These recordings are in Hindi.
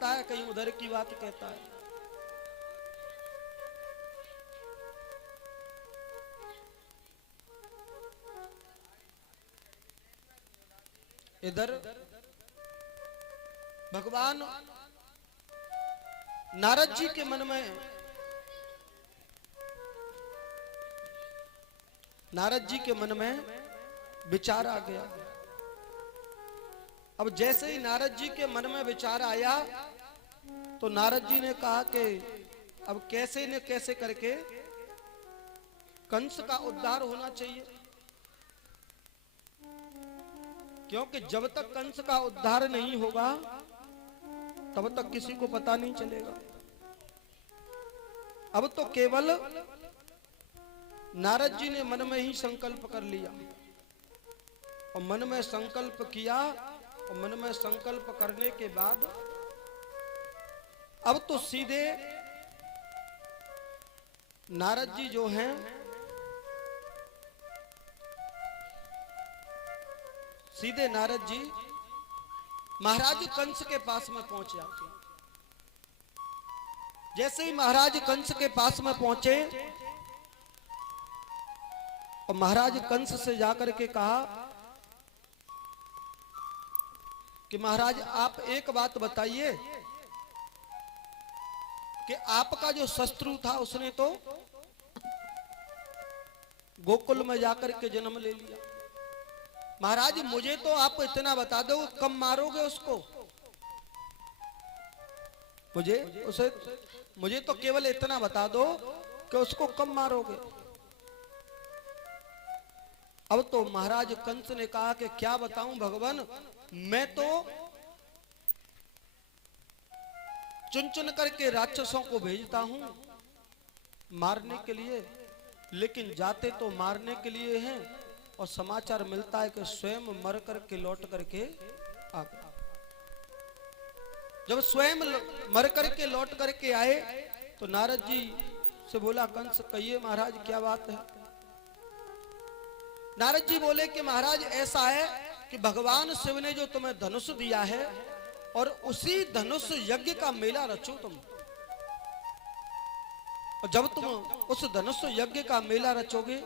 कहता है, कहीं उधर की बात कहता है। इधर भगवान नारद जी के मन में, नारद जी के मन में विचार आ गया। अब जैसे ही नारद जी के मन में विचार आया तो नारद जी ने कहा कि अब कैसे न कैसे करके कंस का उद्धार होना चाहिए, क्योंकि जब तक कंस का उद्धार नहीं होगा तब तक किसी को पता नहीं चलेगा। अब तो केवल नारद जी ने मन में ही संकल्प कर लिया और मन में संकल्प किया, और मन में संकल्प करने के बाद अब तो सीधे नारद जी जो हैं सीधे नारद जी महाराज कंस के पास में पहुंच जाते हैं। जैसे ही महाराज कंस के पास में पहुंचे और महाराज कंस से जाकर के कहा कि महाराज आप एक बात बताइए कि आपका जो शत्रु था उसने तो गोकुल में जाकर के जन्म ले लिया। महाराज मुझे तो आप इतना बता दो, कब मारोगे उसको? मुझे तो केवल इतना बता दो कि उसको कब मारोगे। अब तो महाराज कंस ने कहा कि क्या बताऊं भगवान, मैं तो चुन चुन करके राक्षसों को भेजता हूं मारने के लिए, लेकिन जाते तो मारने के लिए हैं और समाचार मिलता है कि स्वयं मर करके लौट करके आ गए। जब स्वयं मर करके लौट करके आए तो नारद जी से बोला कंस कहिए महाराज क्या बात है। नारद जी बोले कि महाराज ऐसा है कि भगवान शिव ने जो तुम्हें धनुष दिया है और उसी धनुष यज्ञ का मेला रचो तुम, और जब तुम उस धनुष यज्ञ का मेला रचोगे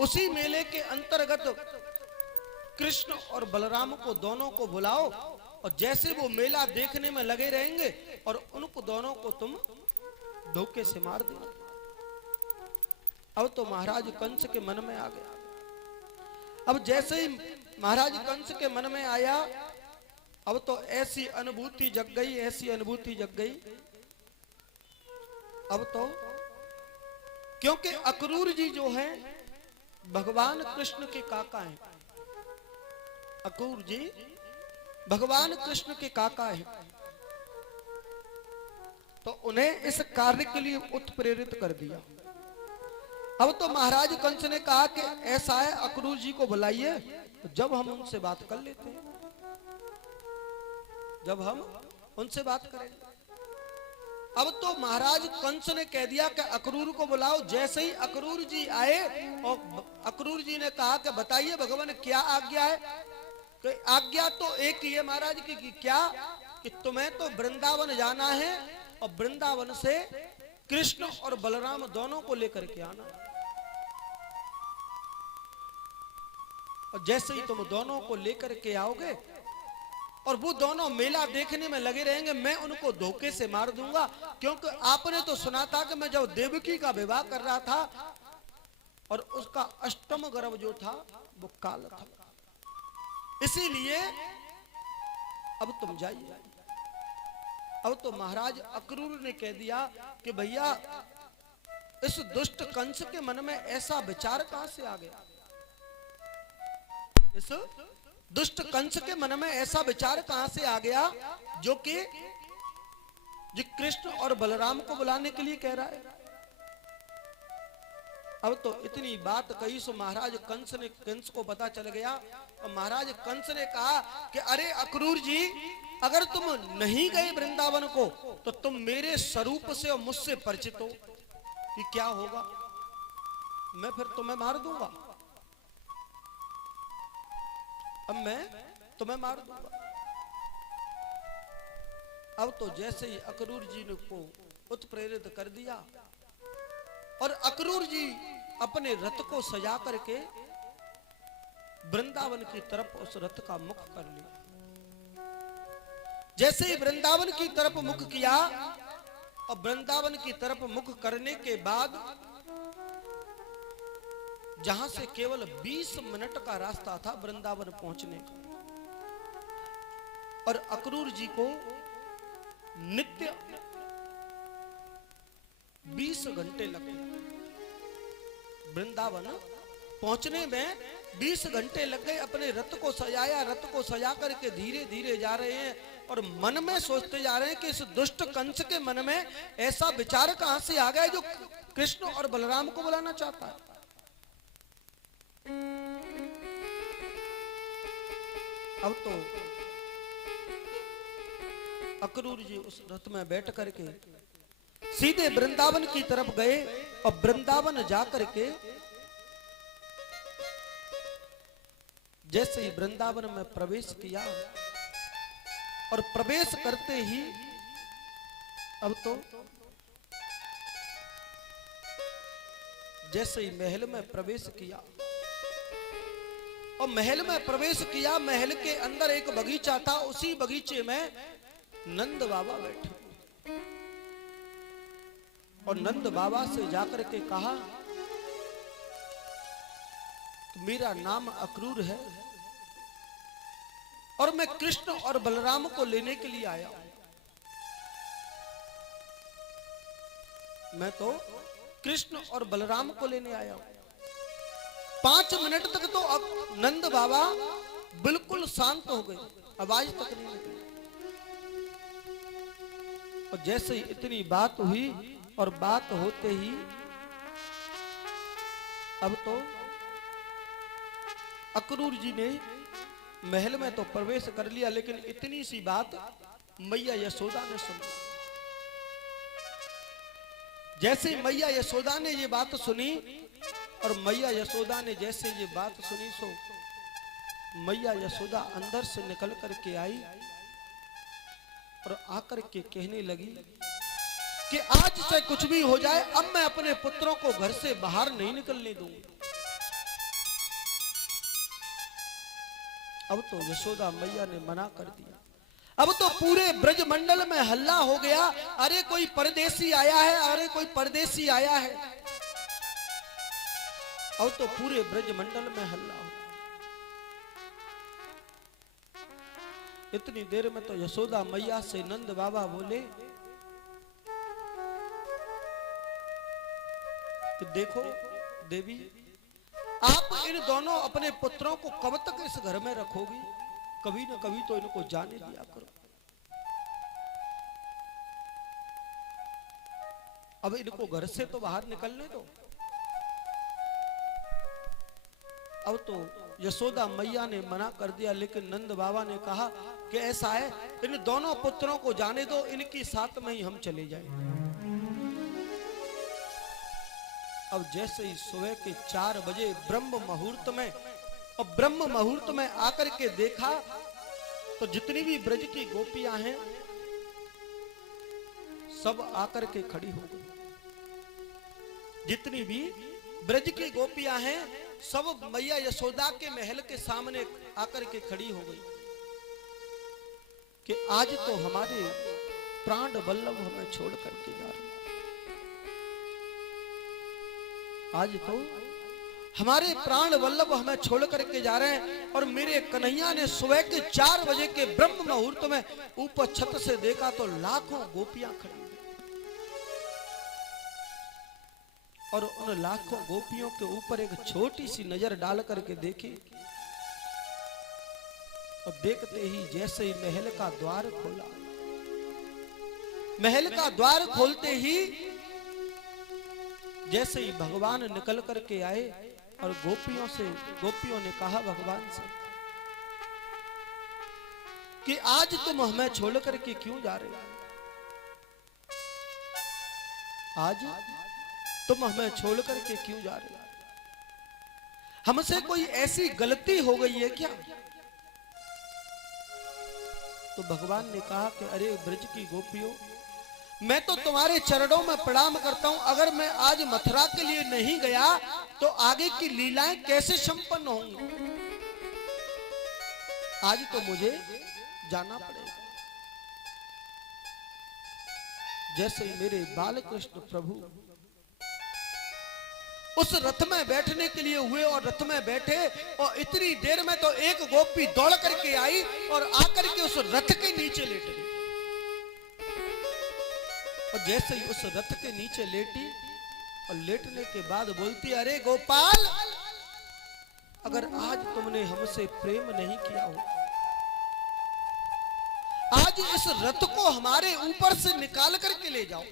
उसी मेले के अंतर्गत कृष्ण और बलराम को दोनों को बुलाओ, और जैसे वो मेला देखने में लगे रहेंगे और उनको दोनों को तुम धोखे से मार देना। अब तो महाराज कंस के मन में आ गया। अब जैसे ही महाराज कंस के मन में आया अब तो ऐसी अनुभूति जग गई, ऐसी अनुभूति जग गई। अब तो क्योंकि अक्रूर जी जो हैं भगवान कृष्ण के काका हैं, अक्रूर जी भगवान कृष्ण के काका हैं, तो उन्हें इस कार्य के लिए उत्प्रेरित कर दिया। अब तो महाराज कंस ने कहा कि ऐसा है अक्रूर जी को बुलाइए, तो जब हम उनसे बात कर लेते हैं, जब हम उनसे बात करेंगे। अब तो महाराज कंस ने कह दिया कि अक्रूर को बुलाओ। जैसे ही अक्रूर जी आए और अक्रूर जी ने कहा कि बताइए भगवान क्या आज्ञा है। कि आज्ञा तो एक ही है महाराज की क्या, कि तुम्हें तो वृंदावन जाना है और वृंदावन से कृष्ण और बलराम दोनों को लेकर के आना, और जैसे ही तुम दोनों को लेकर के आओगे और वो दोनों मेला देखने में लगे रहेंगे, मैं उनको धोखे से मार दूंगा। क्योंकि आपने तो सुना था कि मैं जब देवकी का विवाह कर रहा था और उसका अष्टम गर्भ जो था वो काल था, इसीलिए अब तुम जाइए। अब तो महाराज अक्रूर ने कह दिया कि भैया इस दुष्ट कंस के मन में ऐसा विचार कहां से आ गया, इस दुष्ट कंस के मन में ऐसा विचार कहां से आ गया जो कि कृष्ण और बलराम को बुलाने के लिए कह रहा है। अब तो इतनी बात कही सो महाराज कंस को पता चल गया, और महाराज कंस ने कहा कि अरे अक्रूर जी, अगर तुम नहीं गए वृंदावन को तो तुम मेरे स्वरूप से और मुझसे परिचित हो कि क्या होगा, मैं फिर तुम्हें मार दूंगा, अब मैं तुम्हें मार दूंगा। अब तो जैसे ही अक्रूर जी ने को उत्प्रेरित कर दिया और अक्रूर जी अपने रथ को सजा करके वृंदावन की तरफ उस रथ का मुख कर लिया। जैसे ही वृंदावन की तरफ मुख किया और वृंदावन की तरफ मुख करने के बाद जहां से केवल 20 मिनट का रास्ता था वृंदावन पहुंचने का, और अक्रूर जी को नित्य 20 घंटे लगे वृंदावन पहुंचने में। 20 घंटे लग गए। अपने रथ को सजाया, रथ को सजा करके धीरे धीरे जा रहे हैं और मन में सोचते जा रहे हैं कि इस दुष्ट कंस के मन में ऐसा विचार कहां से आ गया जो कृष्ण और बलराम को बुलाना चाहता है। अब तो अक्रूर जी उस रथ में बैठ करके सीधे वृंदावन की तरफ गए और वृंदावन जाकर के जैसे ही वृंदावन में प्रवेश किया और प्रवेश करते ही अब तो जैसे ही महल में प्रवेश किया और महल में प्रवेश किया, महल के अंदर एक बगीचा था, उसी बगीचे में नंद बाबा बैठे और नंद बाबा से जाकर के कहा कि मेरा नाम अक्रूर है और मैं कृष्ण और बलराम को लेने के लिए आया हूं। मैं तो कृष्ण और बलराम को लेने आया हूं। 5 मिनट तक तो अब नंद बाबा बिल्कुल शांत हो गए, आवाज तक नहीं निकली। और जैसे ही इतनी बात हुई और बात होते ही अब तो अक्रूर जी ने महल में तो प्रवेश कर लिया, लेकिन इतनी सी बात मैया यशोदा ने सुनी। जैसे मैया यशोदा ने ये बात सुनी और मैया यशोदा ने जैसे ये बात सुनी सो मैया यशोदा अंदर से निकल करके आई और आकर के कहने लगी कि आज से कुछ भी हो जाए, अब मैं अपने पुत्रों को घर से बाहर नहीं निकलने दूंगी। अब तो यशोदा मैया ने मना कर दिया। अब तो पूरे ब्रज मंडल में हल्ला हो गया, अरे कोई परदेसी आया है, अरे कोई परदेसी आया है। अब तो पूरे ब्रज मंडल में हल्ला हो। इतनी देर में तो यशोदा मैया से नंद बाबा बोले कि देखो देवी, आप इन दोनों अपने पुत्रों को कब तक इस घर में रखोगी? कभी न कभी तो इनको जाने दिया करो। अब इनको घर से तो बाहर निकलने दो। अब तो यशोदा मैया ने मना कर दिया, लेकिन नंद बाबा ने कहा कि ऐसा है, इन दोनों पुत्रों को जाने दो, इनकी साथ में ही हम चले जाएंगे। अब जैसे ही सुबह के 4 बजे ब्रह्म मुहूर्त में, और ब्रह्म मुहूर्त में आकर के देखा तो जितनी भी ब्रज की गोपियां हैं सब आकर के खड़ी हो गई। जितनी भी ब्रज की गोपियां हैं सब मैया यशोदा के महल के सामने आकर के खड़ी हो गई कि आज तो हमारे प्राण वल्लभ हमें छोड़ करके जा रहे, आज तो हमारे प्राण वल्लभ हमें छोड़ करके जा रहे हैं। और मेरे कन्हैया ने सुबह के 4 बजे के ब्रह्म मुहूर्त में ऊपर छत से देखा तो लाखों गोपियां खड़ी और उन लाखों गोपियों के ऊपर एक छोटी सी नजर डाल करके देखी और देखते ही जैसे ही महल का द्वार खोला, महल का द्वार खोलते ही जैसे ही भगवान निकल करके आए और गोपियों ने कहा भगवान से कि आज तुम हमें छोड़ करके क्यों जा रहे हो? आज तुम हमें छोड़ करके क्यों जा रहे हो? हमसे कोई ऐसी गलती हो गई है क्या? तो भगवान ने कहा कि अरे ब्रज की गोपियों, मैं तो तुम्हारे चरणों में प्रणाम करता हूं, अगर मैं आज मथुरा के लिए नहीं गया तो आगे की लीलाएं कैसे संपन्न होंगी। आज तो मुझे जाना पड़ेगा। जैसे ही मेरे बालकृष्ण प्रभु उस रथ में बैठने के लिए हुए और रथ में बैठे, और इतनी देर में तो एक गोपी दौड़ करके आई और आकर के उस रथ के नीचे लेट गई। और जैसे ही उस रथ के नीचे लेटी और लेटने के बाद बोलती, अरे गोपाल, अगर आज तुमने हमसे प्रेम नहीं किया हो, आज इस रथ को हमारे ऊपर से निकाल करके ले जाओ।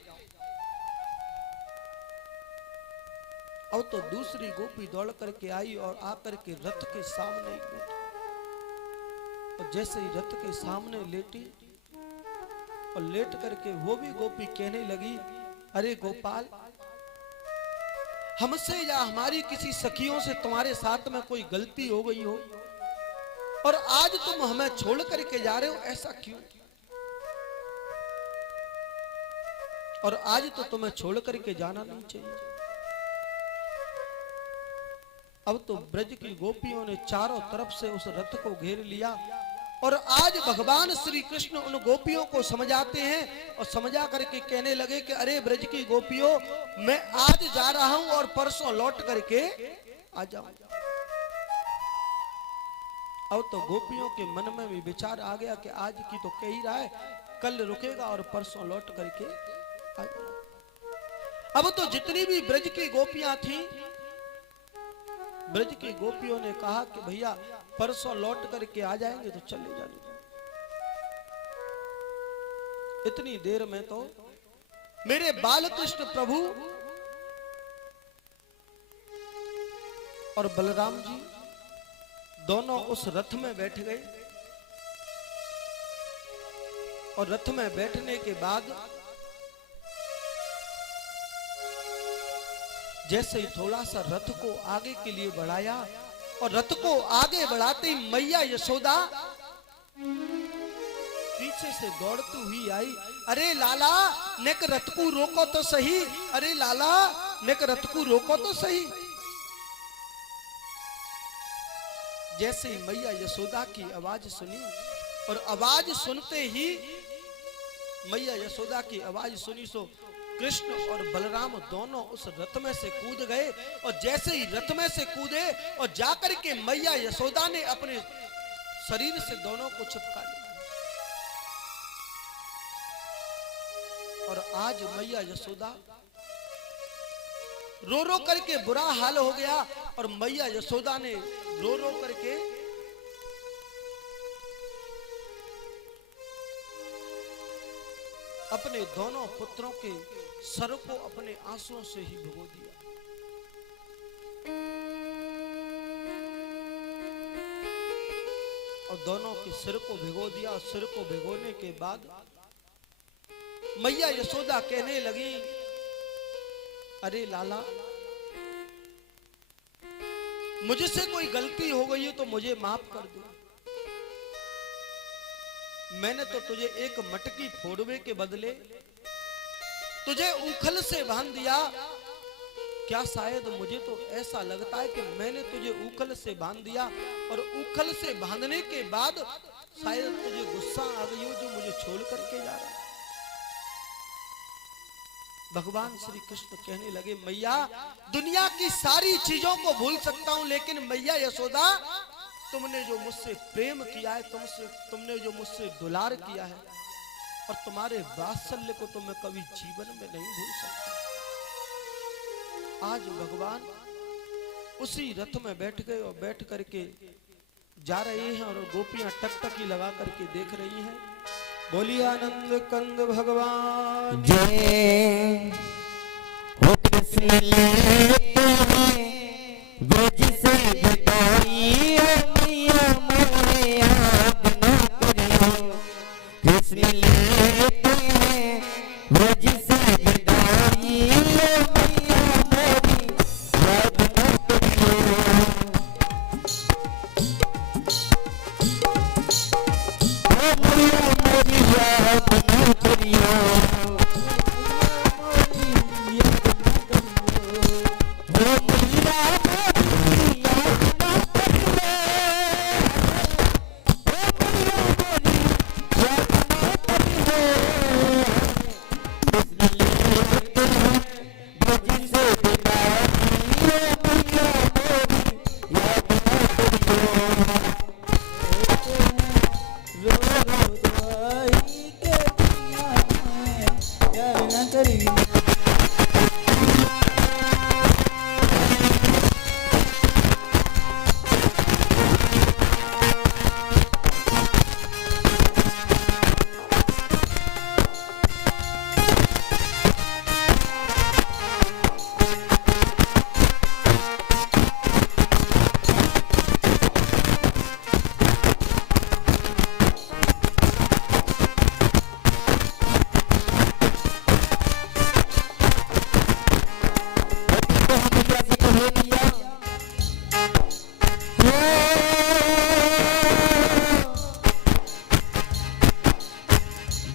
अब तो दूसरी गोपी दौड़ करके आई और आकर के रथ के सामने लेटी। और जैसे ही रथ के सामने लेटी और लेट करके वो भी गोपी कहने लगी, अरे गोपाल, हमसे या हमारी किसी सखियों से तुम्हारे साथ में कोई गलती हो गई हो और आज तुम हमें छोड़ करके जा रहे हो, ऐसा क्यों? और आज तो तुम्हें छोड़ करके जाना नहीं चाहिए। अब तो ब्रज की गोपियों ने चारों तरफ से उस रथ को घेर लिया और आज भगवान श्री कृष्ण उन गोपियों को समझाते हैं और समझा करके कहने लगे कि अरे ब्रज की गोपियों, मैं आज जा रहा हूं और परसों लौट करके आ जाऊंगा। अब तो गोपियों के मन में भी विचार आ गया कि आज की तो कह ही रहा है, कल रुकेगा और परसों लौट करके आ जाएगा। अब तो जितनी भी ब्रज की गोपियां थी, ब्रज की गोपियों ने कहा कि भैया परसों लौट करके आ जाएंगे तो चले जाने। इतनी देर में तो मेरे बालकृष्ण प्रभु और बलराम जी दोनों उस रथ में बैठ गए और रथ में बैठने के बाद जैसे ही थोड़ा सा रथ को आगे के लिए बढ़ाया और रथ को आगे बढ़ाते ही मैया यशोदा पीछे से दौड़ती हुई आई। अरे लाला, नेक रथ को रोको तो सही, अरे लाला, नेक रथ को रोको तो सही। जैसे ही मैया यशोदा की आवाज सुनी और आवाज सुनते ही मैया यशोदा की आवाज सुनी सो कृष्ण और बलराम दोनों उस रथ में से कूद गए। और जैसे ही रथ में से कूदे और जाकर के मैया यशोदा ने अपने शरीर से दोनों को चिपका लिया। और आज मैया यशोदा रो रो करके बुरा हाल हो गया और मैया यशोदा ने रो रो करके अपने दोनों पुत्रों के सर को अपने आंसुओं से ही भिगो दिया। और दोनों के सिर को भिगो दिया। सिर को भिगोने के बाद मैया यशोदा कहने लगी, अरे लाला, मुझसे कोई गलती हो गई है तो मुझे माफ कर दो। मैंने तो तुझे एक मटकी फोड़वे के बदले तुझे उखल से बांध दिया। क्या शायद मुझे तो ऐसा लगता है कि मैंने तुझे उखल से बांध दिया और उखल से बांधने के बाद शायद तुझे गुस्सा आ गई हो जो मुझे छोड़ करके जा रहा है। भगवान श्री कृष्ण कहने लगे, मैया, दुनिया की सारी चीजों को भूल सकता हूं, लेकिन मैया यशोदा, तुमने जो मुझसे प्रेम किया है, तुमने जो मुझसे दुलार किया है और तुम्हारे वात्सल्य को तो मैं कभी जीवन में नहीं भूल सकता। आज भगवान उसी रथ में बैठ गए और बैठ करके जा रहे हैं और गोपियां टकटकी लगा करके देख रही हैं। बोलिए आनंद कंद भगवान जय हो। कृष्ण लेते हैं ब्रज से विदाई, मैया मोरे याद न करियो। कृष्ण लेते हैं ब्रज से विदाई, मैया मोरी याद न करियो। ओ मैया करी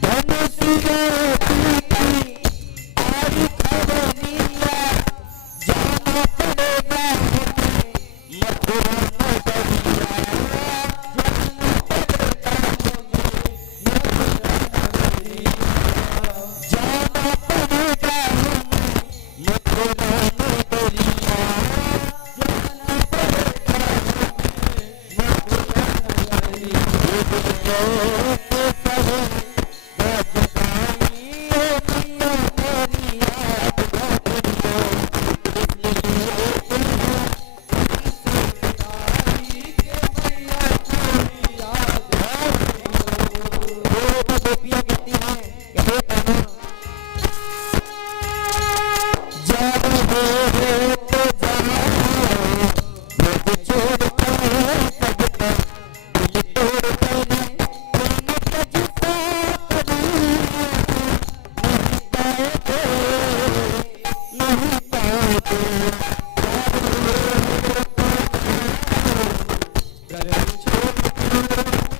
धनुष